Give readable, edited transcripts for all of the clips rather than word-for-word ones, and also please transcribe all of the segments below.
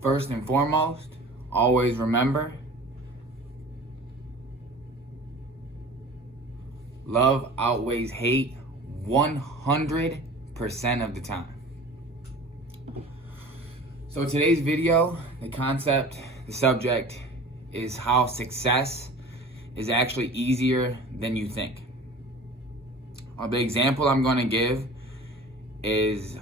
First and foremost, always remember, love outweighs hate 100% of the time. So today's video, the concept, the subject is how success is actually easier than you think. The example I'm going to give is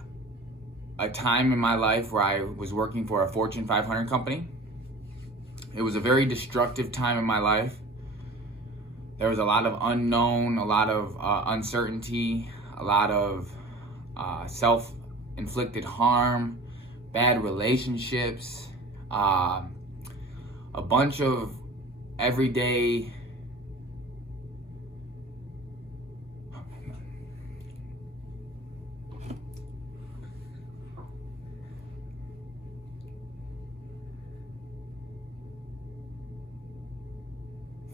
a time in my life where I was working for a Fortune 500 company. It was a very destructive time in my life. There was a lot of unknown, a lot of uncertainty, a lot of self-inflicted harm, bad relationships, a bunch of everyday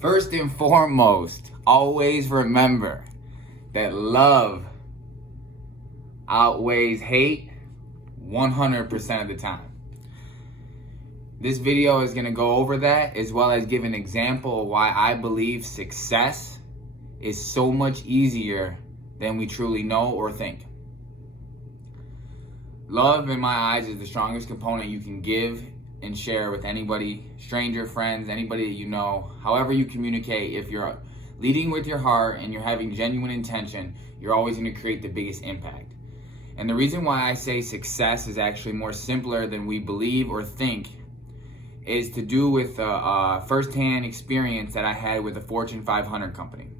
First and foremost, always remember that love outweighs hate 100% of the time. This video is going to go over that, as well as give an example of why I believe success is so much easier than we truly know or think. Love, in my eyes, is the strongest component you can give and share with anybody, stranger, friends, anybody that you know. However you communicate, if you're leading with your heart and you're having genuine intention, you're always going to create the biggest impact. And the reason why I say success is actually more simpler than we believe or think is to do with a first-hand experience that I had with a Fortune 500 company.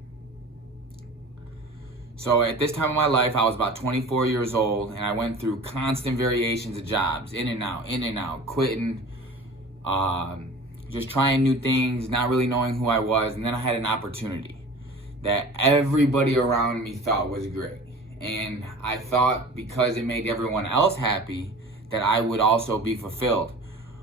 So at this time of my life, I was about 24 years old, and I went through constant variations of jobs, in and out, quitting, just trying new things, not really knowing who I was. And then I had an opportunity that everybody around me thought was great. And I thought because it made everyone else happy that I would also be fulfilled.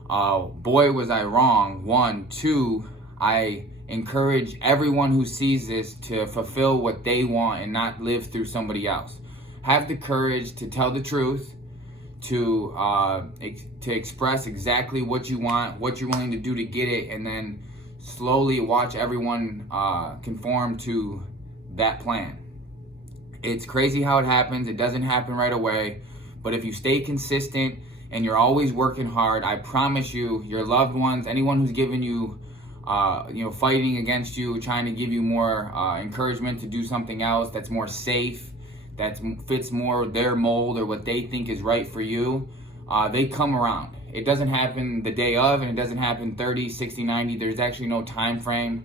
Boy, was I wrong. 1, 2, I encourage everyone who sees this to fulfill what they want and not live through somebody else. Have the courage to tell the truth, to express exactly what you want, what you're willing to do to get it, and then slowly watch everyone conform to that plan. It's crazy how it happens. It doesn't happen right away, but if you stay consistent and you're always working hard, I promise you, your loved ones, anyone who's given you fighting against you, trying to give you more encouragement to do something else that's more safe, that fits more their mold or what they think is right for you, they come around. It doesn't happen the day of, and it doesn't happen 30, 60, 90. There's actually no time frame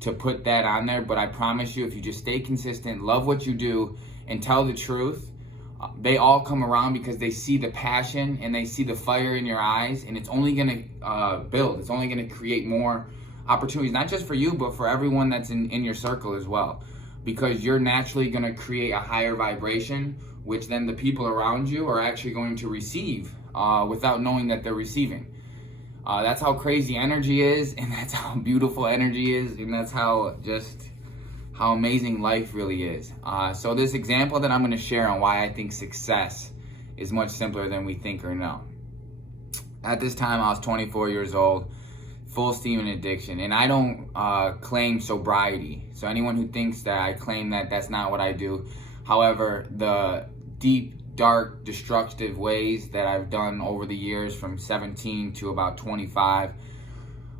to put that on there, but I promise you, if you just stay consistent, love what you do, and tell the truth, they all come around because they see the passion and they see the fire in your eyes, and it's only going to build. It's only going to create more opportunities, not just for you, but for everyone that's in your circle as well, because you're naturally going to create a higher vibration, which then the people around you are actually going to receive without knowing that they're receiving. That's how crazy energy is, and that's how beautiful energy is, and that's how amazing life really is. So this example that I'm going to share on why I think success is much simpler than we think or know. At this time, I was 24 years old, full steam in addiction, and I don't claim sobriety. So anyone who thinks that I claim that, that's not what I do. However, the deep, dark, destructive ways that I've done over the years from 17 to about 25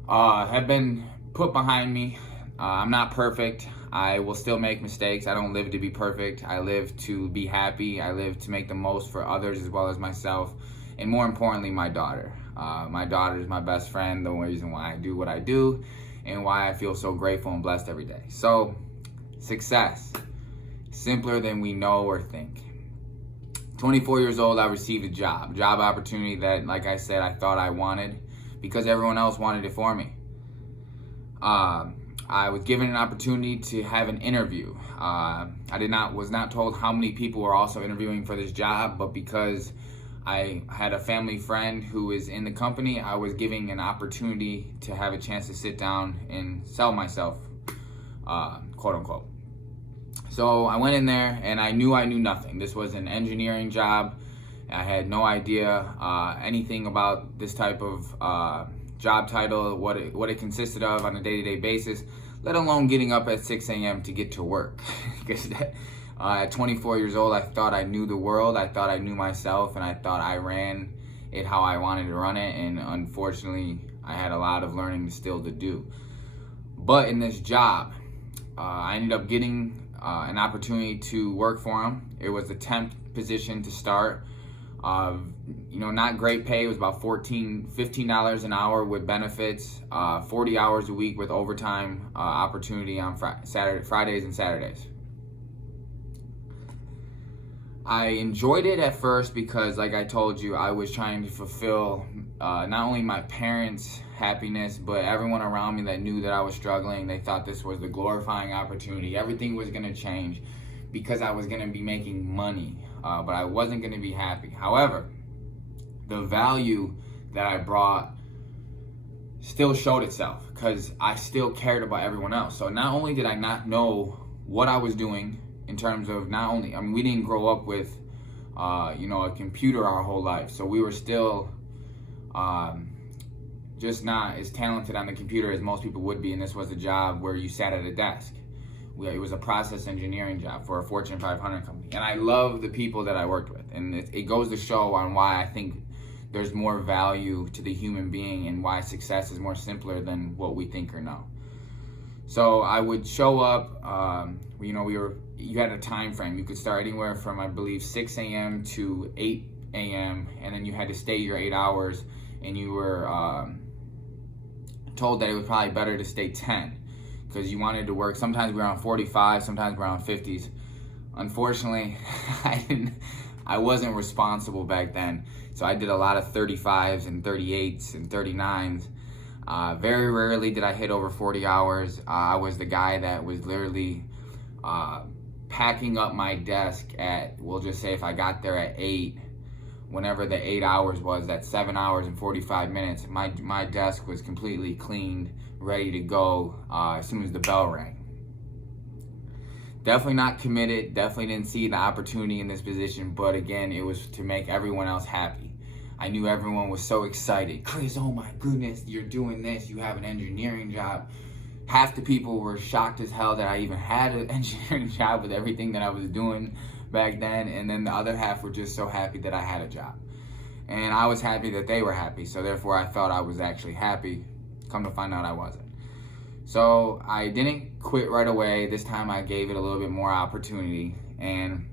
have been put behind me. I'm not perfect. I will still make mistakes. I don't live to be perfect. I live to be happy. I live to make the most for others as well as myself, and more importantly, my daughter. My daughter is my best friend, the reason why I do what I do, and why I feel so grateful and blessed every day. So, success, simpler than we know or think. 24 years old, I received a job opportunity that, like I said, I thought I wanted because everyone else wanted it for me. I was given an opportunity to have an interview. I was not told how many people were also interviewing for this job, but because I had a family friend who was in the company, I was given an opportunity to have a chance to sit down and sell myself, quote unquote. So I went in there and I knew nothing. This was an engineering job. I had no idea anything about this type of job title, what it consisted of on a day-to-day basis, let alone getting up at 6 a.m. to get to work. Because at 24 years old, I thought I knew the world, I thought I knew myself, and I thought I ran it how I wanted to run it, and unfortunately, I had a lot of learning still to do. But in this job, I ended up getting an opportunity to work for him. It was a temp position to start. Not great pay. It was about $15 an hour with benefits, 40 hours a week with overtime opportunity on Fridays and Saturdays. I enjoyed it at first because, like I told you, I was trying to fulfill not only my parents' happiness, but everyone around me that knew that I was struggling. They thought this was the glorifying opportunity. Everything was going to change because I was going to be making money, but I wasn't going to be happy. However, the value that I brought still showed itself because I still cared about everyone else. So not only did I not know what I was doing, in terms of we didn't grow up with, a computer our whole life. So we were still just not as talented on the computer as most people would be. And this was a job where you sat at a desk. It was a process engineering job for a Fortune 500 company. And I love the people that I worked with. And it goes to show on why I think there's more value to the human being and why success is more simpler than what we think or know. So I would show up, you had a time frame. You could start anywhere from, I believe, 6 a.m. to 8 a.m. and then you had to stay your 8 hours, and you were told that it was probably better to stay 10 because you wanted to work. Sometimes we were on 45, sometimes we were on 50s. Unfortunately, I wasn't responsible back then, so I did a lot of 35s and 38s and 39s. Very rarely did I hit over 40 hours. I was the guy that was literally packing up my desk at, we'll just say if I got there at 8, whenever the 8 hours was, that's 7 hours and 45 minutes, my desk was completely cleaned, ready to go as soon as the bell rang. Definitely not committed, definitely didn't see the opportunity in this position, but again, it was to make everyone else happy. I knew everyone was so excited. Chris, oh my goodness, you're doing this, you have an engineering job. Half the people were shocked as hell that I even had an engineering job with everything that I was doing back then, and then the other half were just so happy that I had a job. And I was happy that they were happy, so therefore I felt I was actually happy. Come to find out I wasn't. So I didn't quit right away. This time I gave it a little bit more opportunity, and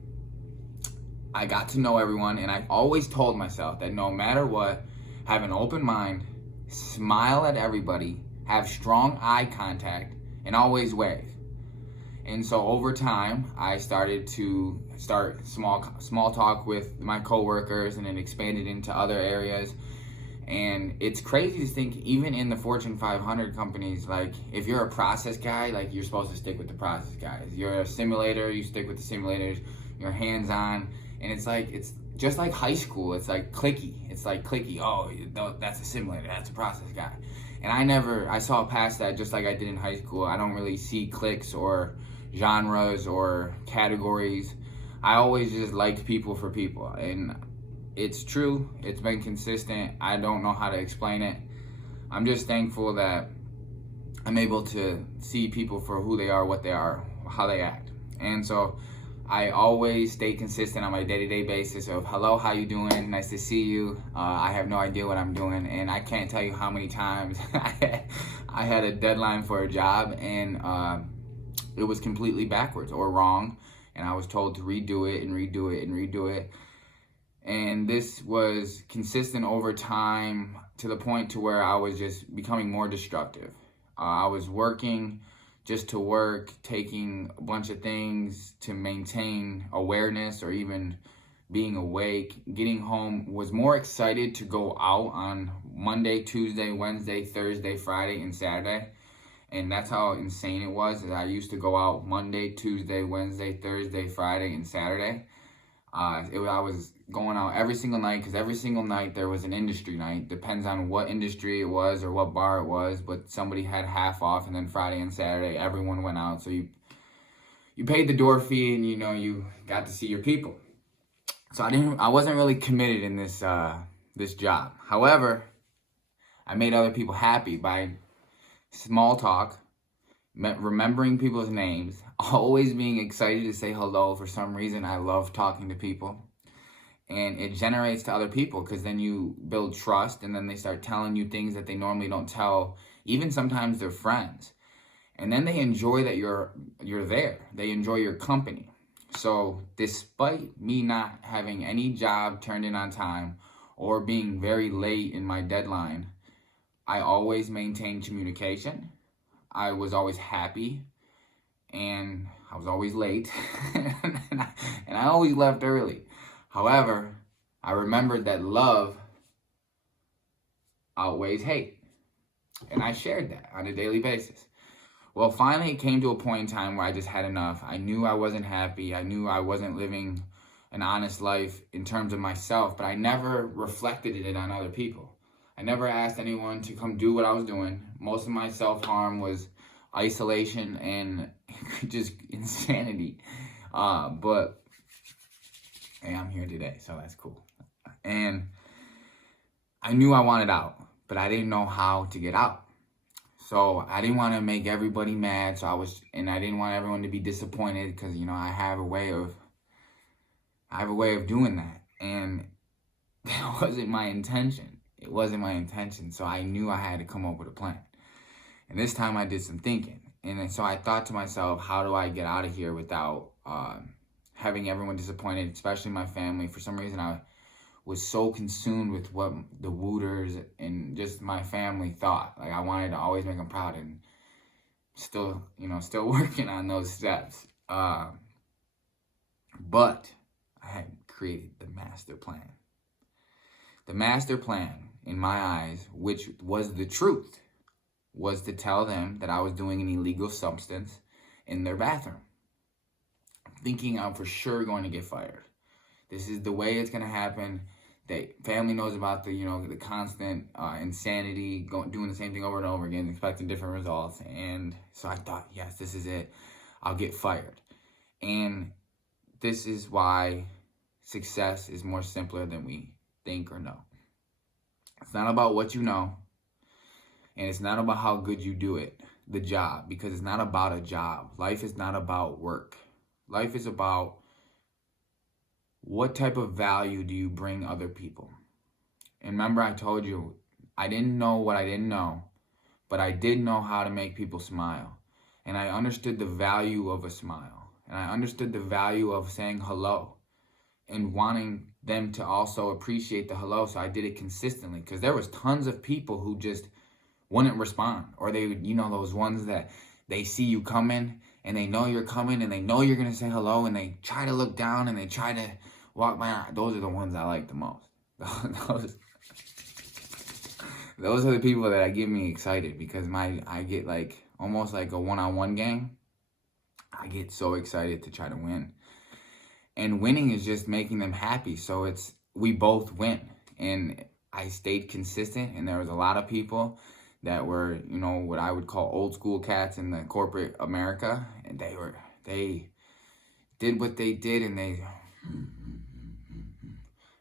I got to know everyone, and I always told myself that no matter what, have an open mind, smile at everybody, have strong eye contact, and always wave. And so over time, I started small talk with my coworkers, and then expanded into other areas. And it's crazy to think, even in the Fortune 500 companies, like if you're a process guy, like you're supposed to stick with the process guys. You're a simulator, you stick with the simulators. You're hands-on, and it's just like high school. It's like clicky. Oh, that's a simulator. That's a process guy. And I saw past that, just like I did in high school. I don't really see cliques or genres or categories. I always just liked people for people, and it's true. It's been consistent. I don't know how to explain it. I'm just thankful that I'm able to see people for who they are, what they are, how they act. And so I always stay consistent on my day-to-day basis of, hello, how you doing? Nice to see you. I have no idea what I'm doing, and I can't tell you how many times I had a deadline for a job, and it was completely backwards or wrong, and I was told to redo it and redo it and redo it. And this was consistent over time to the point to where I was just becoming more destructive. I was working just to work, taking a bunch of things to maintain awareness or even being awake. Getting home, was more excited to go out on Monday, Tuesday, Wednesday, Thursday, Friday, and Saturday. And that's how insane it was. I used to go out Monday, Tuesday, Wednesday, Thursday, Friday, and Saturday. I was going out every single night, because every single night there was an industry night. Depends on what industry it was or what bar it was, but somebody had half off, and then Friday and Saturday everyone went out. So you paid the door fee, and you got to see your people. So I wasn't really committed in this job. However, I made other people happy by small talk, remembering people's names, always being excited to say hello. For some reason, I love talking to people. And it generates to other people because then you build trust, and then they start telling you things that they normally don't tell, even sometimes their friends. And then they enjoy that you're there. They enjoy your company. So despite me not having any job turned in on time or being very late in my deadline, I always maintained communication. I was always happy, and I was always late, and I always left early. However, I remembered that love outweighs hate, and I shared that on a daily basis. Well, finally, it came to a point in time where I just had enough. I knew I wasn't happy. I knew I wasn't living an honest life in terms of myself, but I never reflected it on other people. I never asked anyone to come do what I was doing. Most of my self-harm was isolation and just insanity. But hey, I'm here today, so that's cool. And I knew I wanted out, but I didn't know how to get out. So I didn't want to make everybody mad. And I didn't want everyone to be disappointed because, I have a way of doing that. And that wasn't my intention. It wasn't my intention. So I knew I had to come up with a plan. And this time I did some thinking. And then, so I thought to myself, how do I get out of here without having everyone disappointed, especially my family? For some reason, I was so consumed with what the Wooters and just my family thought. Like, I wanted to always make them proud, and still working on those steps. But I had created the master plan. The master plan, in my eyes, which was the truth, was to tell them that I was doing an illegal substance in their bathroom, thinking I'm for sure going to get fired. This is the way it's going to happen. The family knows about the constant insanity, doing the same thing over and over again, expecting different results. And so I thought, yes, this is it. I'll get fired. And this is why success is more simpler than we think or know. It's not about what you know, and it's not about how good you do it, the job, because it's not about a job. Life is not about work. Life is about what type of value do you bring other people. And remember, I told you, I didn't know what I didn't know, but I did know how to make people smile. And I understood the value of a smile. And I understood the value of saying hello and wanting them to also appreciate the hello. So I did it consistently, because there was tons of people who just wouldn't respond. Or they would, those ones that they see you coming and they know you're coming and they know you're going to say hello and they try to look down and they try to walk by. Those are the ones I like the most. Those are the people that get me excited, because I get like almost like a one-on-one game. I get so excited to try to win. And winning is just making them happy. So we both win. And I stayed consistent, and there was a lot of people that were, what I would call old school cats in the corporate America. And they did what they did,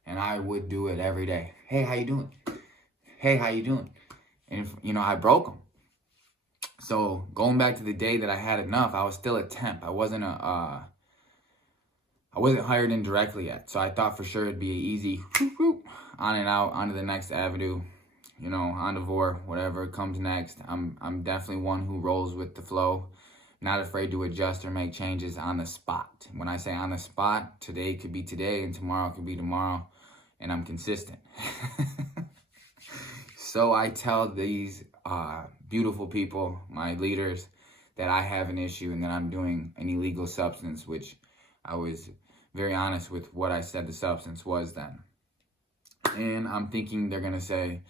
and I would do it every day. Hey, how you doing? Hey, how you doing? And, I broke them. So going back to the day that I had enough, I was still a temp. I wasn't hired in directly yet. So I thought for sure it'd be an easy on and out, onto the next avenue, on to VOR, whatever comes next. I'm definitely one who rolls with the flow, not afraid to adjust or make changes on the spot. When I say on the spot, today could be today and tomorrow could be tomorrow, and I'm consistent. So I tell these beautiful people, my leaders, that I have an issue and that I'm doing an illegal substance, which I was very honest with what I said the substance was then. And I'm thinking they're going to say,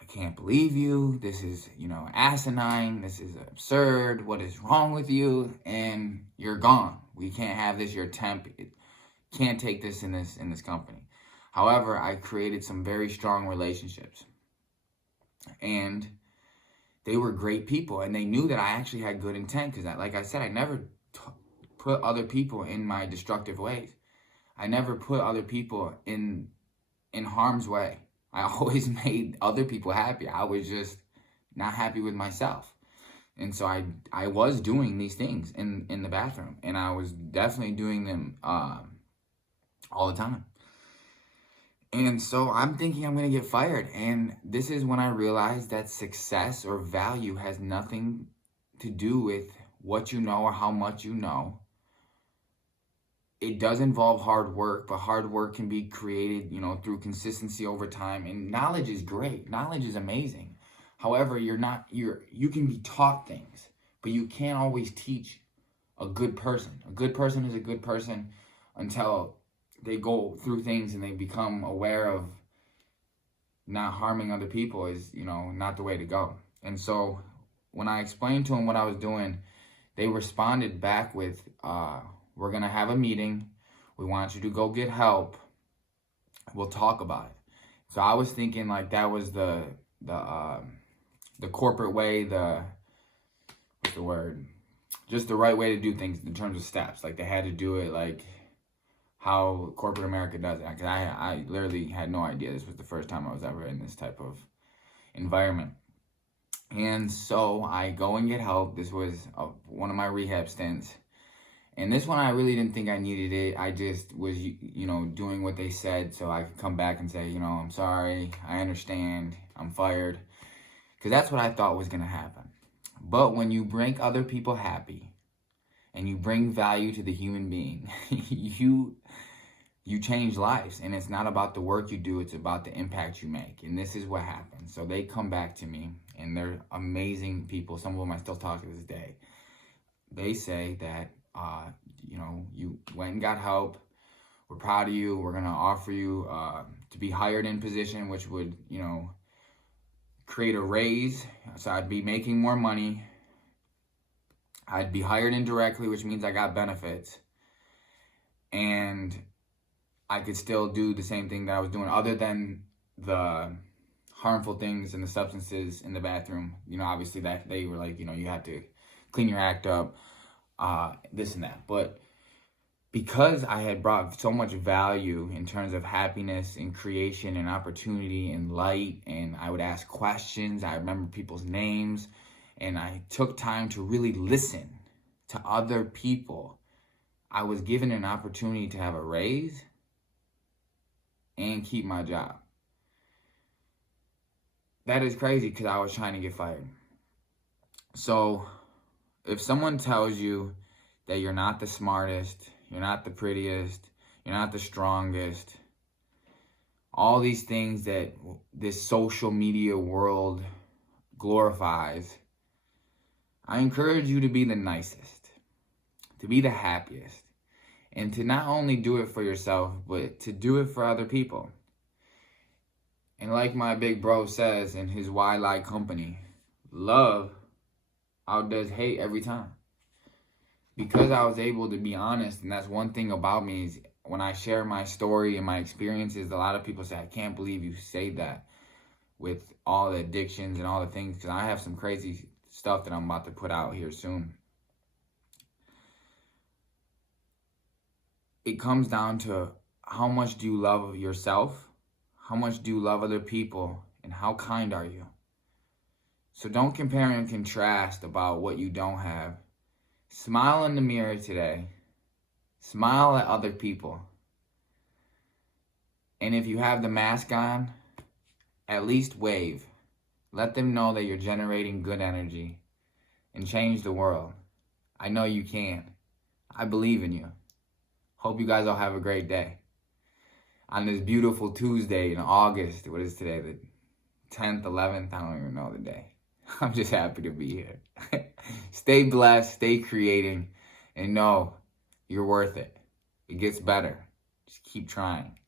I can't believe you. This is, asinine. This is absurd. What is wrong with you? And you're gone. We can't have this. You're a temp. Can't take this in this company. However, I created some very strong relationships. And they were great people. And they knew that I actually had good intent. Because, like I said, I never put other people in my destructive ways. I never put other people in harm's way. I always made other people happy. I was just not happy with myself. And so I was doing these things in the bathroom, and I was definitely doing them all the time. And so I'm thinking I'm going to get fired. And this is when I realized that success or value has nothing to do with what you know or how much you know. It does involve hard work, but hard work can be created, through consistency over time. And knowledge is great. Knowledge is amazing. However, you can be taught things, but you can't always teach a good person. A good person is a good person until they go through things and they become aware of not harming other people is, not the way to go. And so when I explained to them what I was doing, they responded back with, we're going to have a meeting. We want you to go get help. We'll talk about it. So I was thinking like that was the corporate way, what's the word? Just the right way to do things in terms of steps. Like they had to do it like how corporate America does it. Because I literally had no idea. This was the first time I was ever in this type of environment. And so I go and get help. This was one of my rehab stints. And this one, I really didn't think I needed it. I just was, doing what they said so I could come back and say, I'm sorry, I understand, I'm fired. Because that's what I thought was going to happen. But when you make other people happy and you bring value to the human being, you change lives. And it's not about the work you do, it's about the impact you make. And this is what happened. So they come back to me, and they're amazing people. Some of them I still talk to this day. They say that, you went and got help. We're proud of you. We're going to offer you to be hired in position, which would, create a raise. So I'd be making more money. I'd be hired indirectly, which means I got benefits. And I could still do the same thing that I was doing other than the harmful things and the substances in the bathroom. Obviously that they were like, you have to clean your act up, this and that. But because I had brought so much value in terms of happiness and creation and opportunity and light, and I would ask questions, I remember people's names, and I took time to really listen to other people, I was given an opportunity to have a raise and keep my job. That is crazy because I was trying to get fired. So if someone tells you that you're not the smartest, you're not the prettiest, you're not the strongest, all these things that this social media world glorifies, I encourage you to be the nicest, to be the happiest, and to not only do it for yourself, but to do it for other people. And like my big bro says in his Why Lie Company, love outdoes hate every time. Because I was able to be honest, and that's one thing about me, is when I share my story and my experiences, a lot of people say, I can't believe you say that with all the addictions and all the things, because I have some crazy stuff that I'm about to put out here soon. It comes down to how much do you love yourself, how much do you love other people, and how kind are you? So don't compare and contrast about what you don't have. Smile in the mirror today. Smile at other people. And if you have the mask on, at least wave. Let them know that you're generating good energy and change the world. I know you can. I believe in you. Hope you guys all have a great day. On this beautiful Tuesday in August, what is today, the 10th, 11th? I don't even know the day. I'm just happy to be here. Stay blessed, stay creating, and know you're worth it. It gets better. Just keep trying.